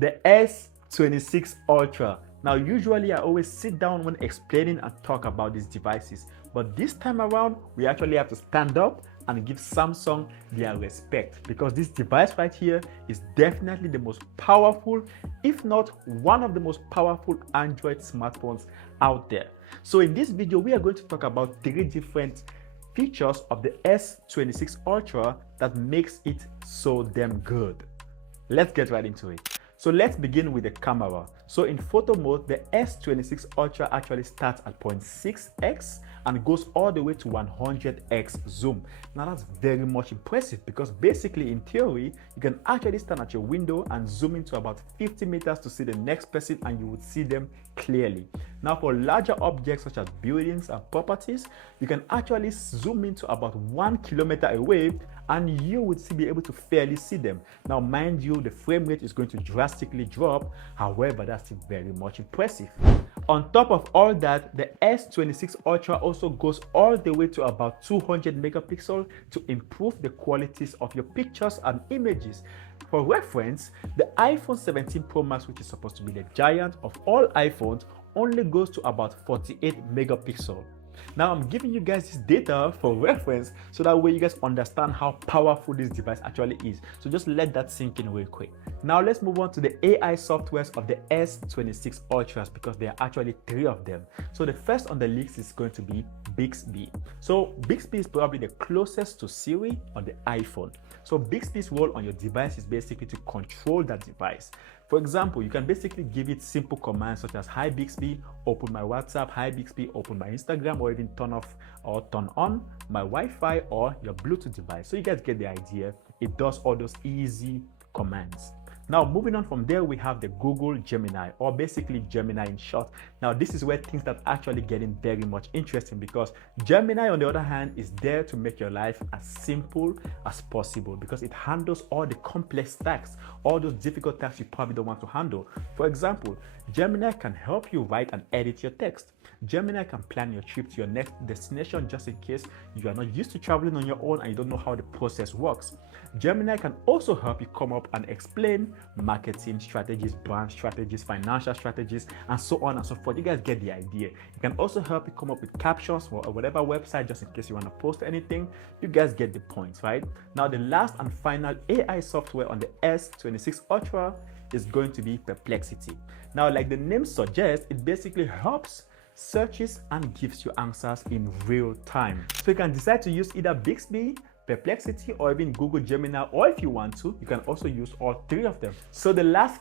the S26 Ultra. Now, usually I always sit down when explaining and talk about these devices, but this time around, we actually have to stand up and give Samsung their respect, because this device right here is definitely the most powerful, if not one of the most powerful Android smartphones out there. So in this video, we are going to talk about 3 different features of the S26 Ultra that makes it so damn good. Let's get right into it. So let's begin with the camera. So in photo mode, the S26 Ultra actually starts at 0.6x and goes all the way to 100x zoom. Now that's very much impressive, because basically in theory, you can actually stand at your window and zoom into about 50 meters to see the next person and you would see them clearly. Now for larger objects such as buildings and properties, you can actually zoom into about 1 kilometer away and you would be able to fairly see them. Now mind you, the frame rate is going to drastically drop, however that's still very much impressive. On top of all that, the S26 Ultra also goes all the way to about 200 megapixels to improve the qualities of your pictures and images. For reference, the iPhone 17 Pro Max, which is supposed to be the giant of all iPhones, only goes to about 48 megapixels. Now I'm giving you guys this data for reference so that way you guys understand how powerful this device actually is. So just let that sink in real quick. Now let's move on to the AI softwares of the S26 Ultras, because there are actually 3 of them. So the first on the list is going to be Bixby. So Bixby is probably the closest to Siri on the iPhone. So Bixby's role on your device is basically to control that device. For example, you can basically give it simple commands such as "Hi Bixby, open my WhatsApp," "Hi Bixby, open my Instagram," or even turn off or turn on my Wi-Fi or your Bluetooth device. So you guys get the idea. It does all those easy commands. Now moving on from there, we have the Google Gemini, or basically Gemini in short. Now this is where things are actually getting very much interesting, because Gemini on the other hand is there to make your life as simple as possible, because it handles all the complex tasks, all those difficult tasks you probably don't want to handle. For example, Gemini can help you write and edit your text. Gemini can plan your trip to your next destination just in case you are not used to traveling on your own and you don't know how the process works. Gemini can also help you come up and explain marketing strategies, brand strategies, financial strategies, and so on and so forth. You guys get the idea. It can also help you come up with captions for whatever website just in case you want to post anything. You guys get the points, right? Now the last and final AI software on the S26 Ultra is going to be Perplexity. Now like the name suggests, it basically helps searches and gives you answers in real time. So you can decide to use either Bixby, Perplexity, or even Google Gemini, or if you want to, you can also use all 3 of them. So the last